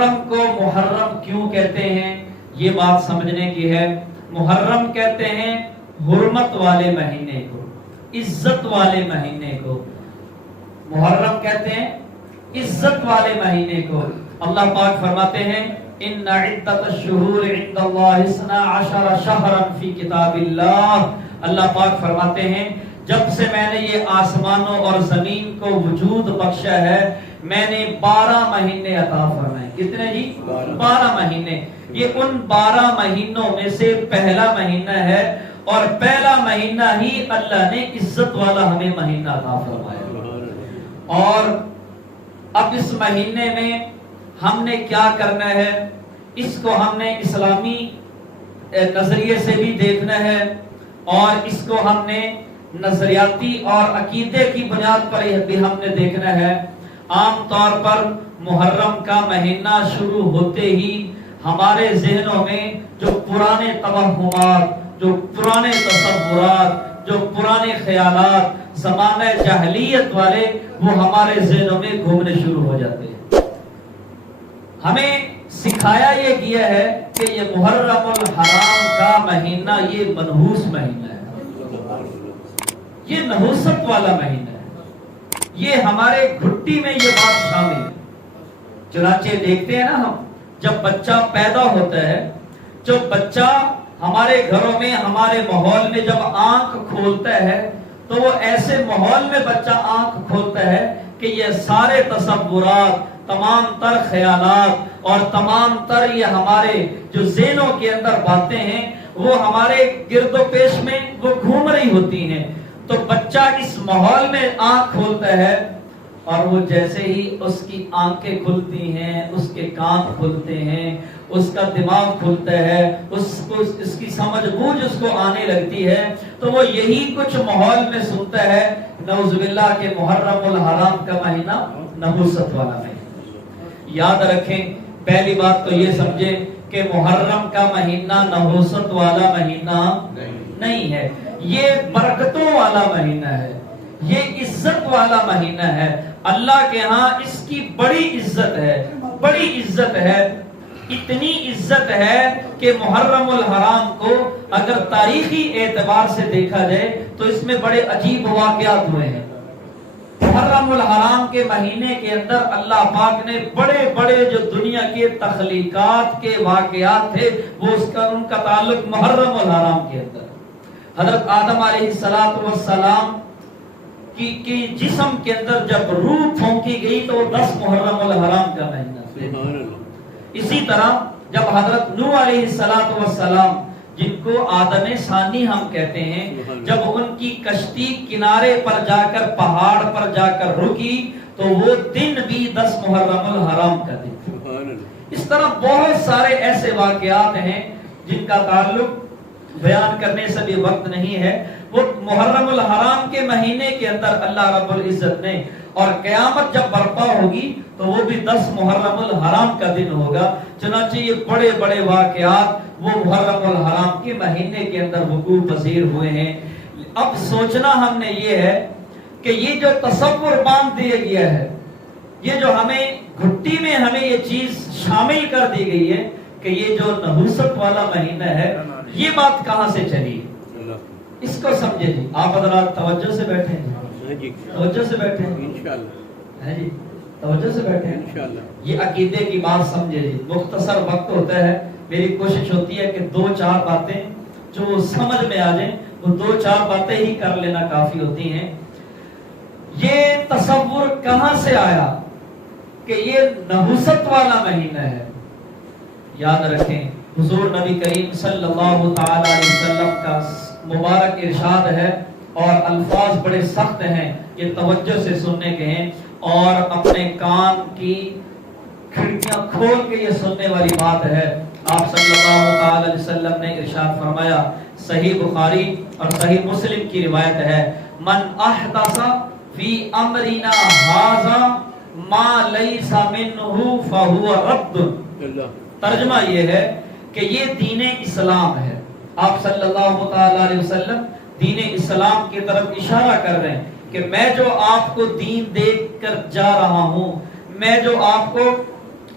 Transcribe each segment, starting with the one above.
محرم کو محرم کیوں کہتے ہیں یہ بات سمجھنے کی ہے. محرم کہتے ہیں حرمت والے مہینے کو, عزت والے مہینے کو. محرم کہتے ہیں عزت والے مہینے کو. اللہ پاک فرماتے ہیں ان عدت الشہور عند اللہ 12 شہرا فی کتاب اللہ. اللہ پاک فرماتے ہیں جب سے میں نے یہ آسمانوں اور زمین کو وجود بخشا ہے میں نے 12 مہینے عطا فرمائے. کتنے جی؟ 12 مہینے. یہ ان 12 مہینوں میں سے پہلا مہینہ ہے اور پہلا مہینہ ہی اللہ نے عزت والا ہمیں مہینہ عطا فرمایا. اور اب اس مہینے میں ہم نے کیا کرنا ہے, اس کو ہم نے اسلامی نظریے سے بھی دیکھنا ہے اور اس کو ہم نے نظریاتی اور عقیدے کی بنیاد پر بھی ہم نے دیکھنا ہے. عام طور پر محرم کا مہینہ شروع ہوتے ہی ہمارے ذہنوں میں جو پرانے توہمات, جو پرانے تصورات, جو پرانے خیالات زمانہ جاہلیت والے وہ ہمارے ذہنوں میں گھومنے شروع ہو جاتے ہیں. ہمیں سکھایا یہ گیا ہے کہ یہ محرم الحرام کا مہینہ یہ منحوس مہینہ ہے, یہ نحوست والا مہینہ ہے. یہ ہمارے گھٹی میں یہ بات شامل ہے. چنانچہ دیکھتے ہیں نا ہم جب بچہ پیدا ہوتا ہے, جو بچہ ہمارے گھروں میں ہمارے ماحول میں جب آنکھ کھولتا ہے تو وہ ایسے ماحول میں بچہ آنکھ کھولتا ہے کہ یہ سارے تصورات, تمام تر خیالات اور تمام تر یہ ہمارے جو ذہنوں کے اندر باتیں ہیں وہ ہمارے گرد و پیش میں وہ گھوم رہی ہوتی ہیں. تو بچہ اس ماحول میں آنکھ کھولتا ہے اور وہ جیسے ہی اس کی آنکھیں کھلتی ہیں, اس کے کان کھلتے ہیں, اس کا دماغ کھلتا ہے, اس کی سمجھ بوجھ اس کو آنے لگتی ہے تو وہ یہی کچھ ماحول میں سنتا ہے. نعوذ باللہ کہ محرم الحرام کا مہینہ نحوست والا مہینہ. یاد رکھیں پہلی بات تو یہ سمجھیں کہ محرم کا مہینہ نحوست والا مہینہ نہیں ہے, یہ برکتوں والا مہینہ ہے, یہ عزت والا مہینہ ہے. اللہ کے ہاں اس کی بڑی عزت ہے, بڑی عزت ہے. اتنی عزت ہے کہ محرم الحرام کو اگر تاریخی اعتبار سے دیکھا جائے تو اس میں بڑے عجیب واقعات ہوئے ہیں. محرم الحرام کے مہینے کے اندر اللہ پاک نے بڑے بڑے جو دنیا کے تخلیقات کے واقعات تھے وہ ان کا تعلق محرم الحرام کے اندر. حضرت آدم علیہ السلام کی جسم کے اندر جب روح پھونکی گئی تو وہ 10 محرم الحرام کا مہینہ تھا. اسی طرح جب حضرت نوح علیہ السلام جن کو آدم ثانی ہم کہتے ہیں, جب ان کی کشتی کنارے پر جا کر پہاڑ پر جا کر رکی تو وہ دن بھی 10 محرم الحرام کا دن تھا. اس طرح بہت سارے ایسے واقعات ہیں جن کا تعلق بیان کرنے سے بھی وقت نہیں ہے. وہ محرم الحرام کے مہینے کے اندر اللہ رب العزت نے, اور قیامت جب برپا ہوگی تو وہ بھی 10 محرم الحرام کا دن ہوگا. چنانچہ یہ بڑے بڑے واقعات وہ محرم الحرام کے مہینے کے اندر وقوع پذیر ہوئے ہیں. اب سوچنا ہم نے یہ ہے کہ یہ جو تصور باندھ دیا گیا ہے, یہ جو ہمیں گھٹی میں ہمیں یہ چیز شامل کر دی گئی ہے کہ یہ جو نحوست والا مہینہ ہے یہ بات کہاں سے چلی, اس کو سمجھے جی. آپ حضرات توجہ سے بیٹھے ہیں, توجہ سے بیٹھے ہیں انشاءاللہ جی, توجہ سے بیٹھے ہیں انشاءاللہ. یہ عقیدے کی بات سمجھے جی. مختصر وقت ہوتا ہے, میری کوشش ہوتی ہے کہ 2-4 باتیں جو سمجھ میں آ جائیں وہ 2-4 باتیں ہی کر لینا کافی ہوتی ہیں. یہ تصور کہاں سے آیا کہ یہ نحوست والا مہینہ ہے؟ یاد رکھیں حضور نبی کریم صلی اللہ تعالی علیہ وسلم کا مبارک ارشاد ہے اور الفاظ بڑے سخت ہیں, یہ توجہ سے سننے کے ہیں اور اپنے کان کی کھڑکیاں کھول کے یہ سننے والی بات ہے. آپ صلی اللہ تعالی علیہ وسلم نے ارشاد فرمایا, صحیح بخاری اور صحیح مسلم کی روایت ہے, من احدث فی امرنا ھذا ما لیس منہ فہو رد. ترجمہ یہ ہے کہ یہ دین اسلام ہے. آپ صلی اللہ تعالی علیہ وسلم دین اسلام کی طرف اشارہ کر رہے ہیں کہ میں جو آپ کو دین دے کر جا رہا ہوں, میں جو آپ کو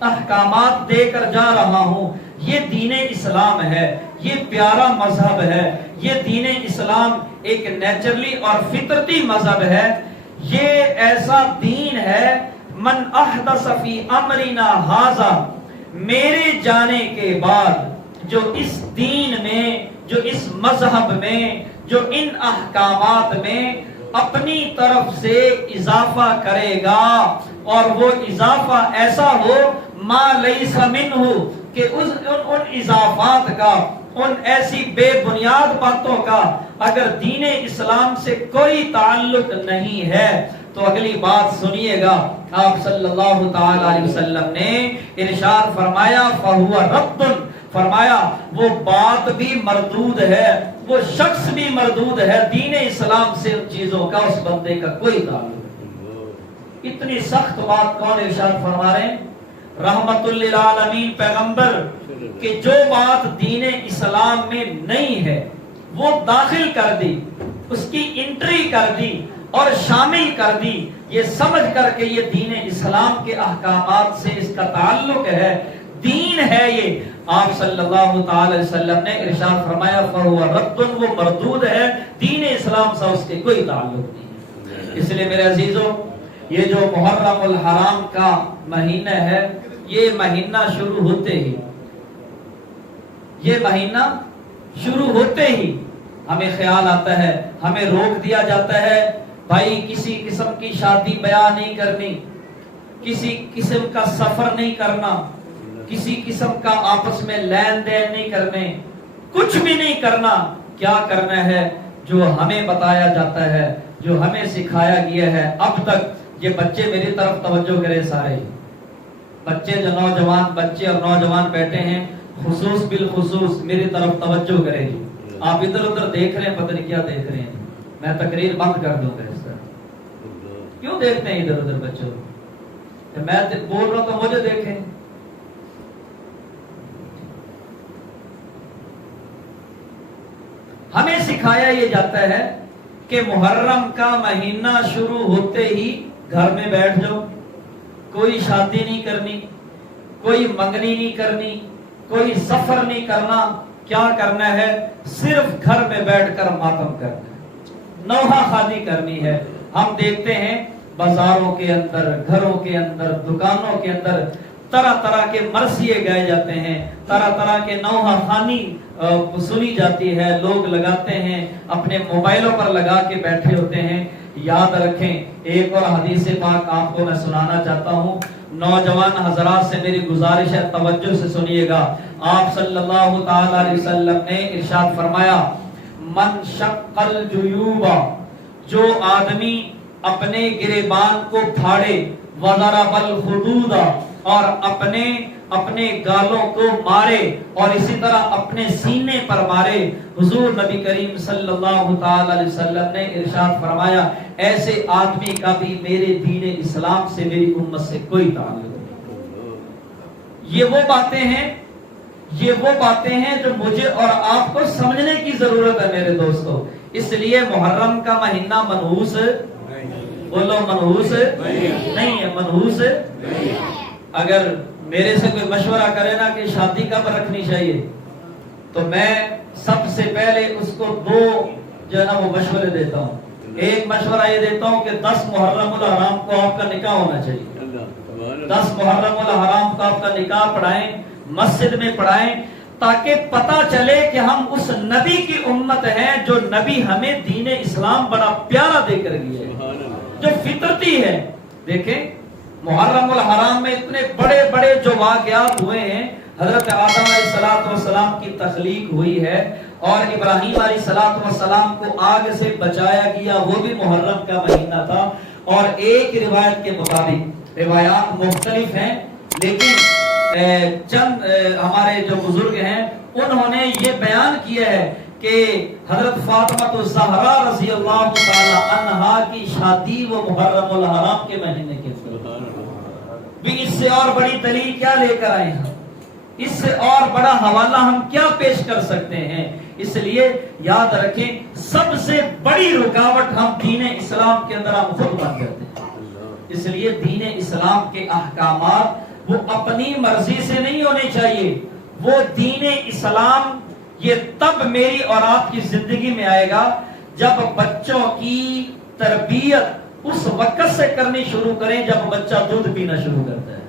احکامات دے کر جا رہا ہوں، یہ دین اسلام ہے، یہ پیارا مذہب ہے، یہ دین اسلام ایک نیچرلی اور فطرتی مذہب ہے، یہ ایسا دین ہے من احدث فی امرنا ھذا، میرے جانے کے بعد جو اس دین میں، جو اس مذہب میں، جو ان احکامات میں اپنی طرف سے اضافہ کرے گا، اور وہ اضافہ ایسا ہو ما لیس منہ، کہ ان اضافات کا، ان ایسی بے بنیاد باتوں کا اگر دین اسلام سے کوئی تعلق نہیں ہے تو اگلی بات سنیے گا، آپ صلی اللہ تعالی علیہ وسلم نے ارشاد فرمایا فہو رد، فرمایا وہ بات بھی مردود ہے، وہ شخص بھی مردود ہے، دین اسلام سے ان چیزوں کا اس بندے کا کوئی تعلق نہیں۔ اتنی سخت بات کون ارشاد فرما رہے ہیں؟ رحمت للعالمین پیغمبر، کہ جو بات دین اسلام میں نہیں ہے وہ داخل کر دی، اس کی انٹری کر دی اور شامل کر دی، یہ سمجھ کر کے یہ دین اسلام کے احکامات سے اس کا تعلق ہے، دین ہے یہ، آپ صلی اللہ تعالی وسلم نے ارشاد فرمایا فہو رد، وہ مردود ہے، دین اسلام سے اس کے کوئی تعلق نہیں ہے۔ اس لیے میرے عزیزوں، یہ جو محرم الحرام کا مہینہ ہے، یہ مہینہ شروع ہوتے ہی، یہ مہینہ شروع ہوتے ہی ہمیں خیال آتا ہے، ہمیں روک دیا جاتا ہے، بھائی کسی قسم کی شادی بیاہ نہیں کرنی، کسی قسم کا سفر نہیں کرنا، کسی قسم کا آپس میں لین دین نہیں کرنے، کچھ بھی نہیں کرنا۔ کیا کرنا ہے؟ جو ہمیں بتایا جاتا ہے، جو ہمیں سکھایا گیا ہے اب تک۔ یہ بچے میری طرف توجہ کرے، سارے بچے جو نوجوان بچے اور نوجوان بیٹھے ہیں، خصوص بالخصوص میری طرف توجہ کرے گی۔ آپ ادھر ادھر دیکھ رہے ہیں، پتہ نہیں کیا دیکھ رہے ہیں، میں تقریر بند کر دوں گا۔ اس طرح کیوں دیکھتے ہیں ادھر ادھر بچوں؟ میں بول رہا ہوں تو مجھے دیکھیں۔ ہمیں سکھایا یہ جاتا ہے کہ محرم کا مہینہ شروع ہوتے ہی گھر میں بیٹھ جاؤ، کوئی شادی نہیں کرنی، کوئی منگنی نہیں کرنی، کوئی سفر نہیں کرنا۔ کیا کرنا ہے؟ صرف گھر میں بیٹھ کر ماتم کرنا ہے، نوحہ خانی کرنی ہے۔ ہم دیکھتے ہیں بازاروں کے اندر، گھروں کے اندر، دکانوں کے اندر طرح طرح کے مرثیے گائے جاتے ہیں، طرح طرح کے نوحہ خانی سنی جاتی ہے، لوگ لگاتے ہیں، اپنے موبائلوں پر لگا کے بیٹھے ہوتے ہیں۔ یاد رکھیں، ایک اور حدیث پاک آپ کو میں سنانا چاہتا ہوں، نوجوان حضرات سے میری گزارش ہے، توجہ سے سنیے گا۔ آپ صلی اللہ تعالی علیہ وسلم نے ارشاد فرمایا من شق الجیوب، جو آدمی اپنے گریبان کو پھاڑے، وضرب الخدود، اور اپنے گالوں کو مارے، اور اسی طرح اپنے سینے پر مارے۔ حضور نبی کریم صلی اللہ تعالی علیہ وسلم نے ارشاد فرمایا ایسے آدمی کا بھی میرے دین اسلام سے، میری امت سے کوئی تعلق نہیں۔ یہ وہ باتیں ہیں جو مجھے اور آپ کو سمجھنے کی ضرورت ہے میرے دوستو۔ اس لیے محرم کا مہینہ منحوس، بولو منحوس نہیں ہے، منحوس نہیں ہے۔ اگر میرے سے کوئی مشورہ کرے نا کہ شادی کب رکھنی چاہیے، تو میں سب سے پہلے اس کو دو جو ہے نا وہ مشورے دیتا ہوں۔ ایک مشورہ یہ دیتا ہوں کہ 10 محرم الحرام کو آپ کا نکاح ہونا چاہیے، 10 محرم الحرام کو آپ کا نکاح پڑھائیں، مسجد میں پڑھائیں، تاکہ پتہ چلے کہ ہم اس نبی کی امت ہیں جو نبی ہمیں دین اسلام بڑا پیارا دے کر گیا ہے، جو فطرتی ہے۔ دیکھیں محرم الحرام میں اتنے بڑے بڑے جو واقعات ہوئے ہیں، حضرت آدم علیہ السلام کی تخلیق ہوئی ہے، اور ابراہیم علیہ السلام کو آگ سے بچایا گیا، وہ بھی محرم کا مہینہ تھا۔ اور ایک روایت کے مطابق، روایات مختلف ہیں لیکن چند ہمارے جو بزرگ ہیں انہوں نے یہ بیان کیا ہے کہ حضرت فاطمہ الزہرا رضی اللہ تعالی عنہا کی شادی وہ محرم الحرام کے مہینے کے بھی۔ اس سے اور بڑی دلیل کیا لے کر آئے ہیں؟ اس سے اور بڑا حوالہ ہم کیا پیش کر سکتے ہیں؟ اس لیے یاد رکھیں، سب سے بڑی رکاوٹ ہم دین اسلام کے اندر ہم خود بن جاتے ہیں۔ اس لیے دین اسلام کے احکامات وہ اپنی مرضی سے نہیں ہونے چاہیے. وہ دین اسلام یہ تب میری اور آپ کی زندگی میں آئے گا جب بچوں کی تربیت اس وقت سے کرنی شروع کریں جب بچہ دودھ پینا شروع کرتا ہے.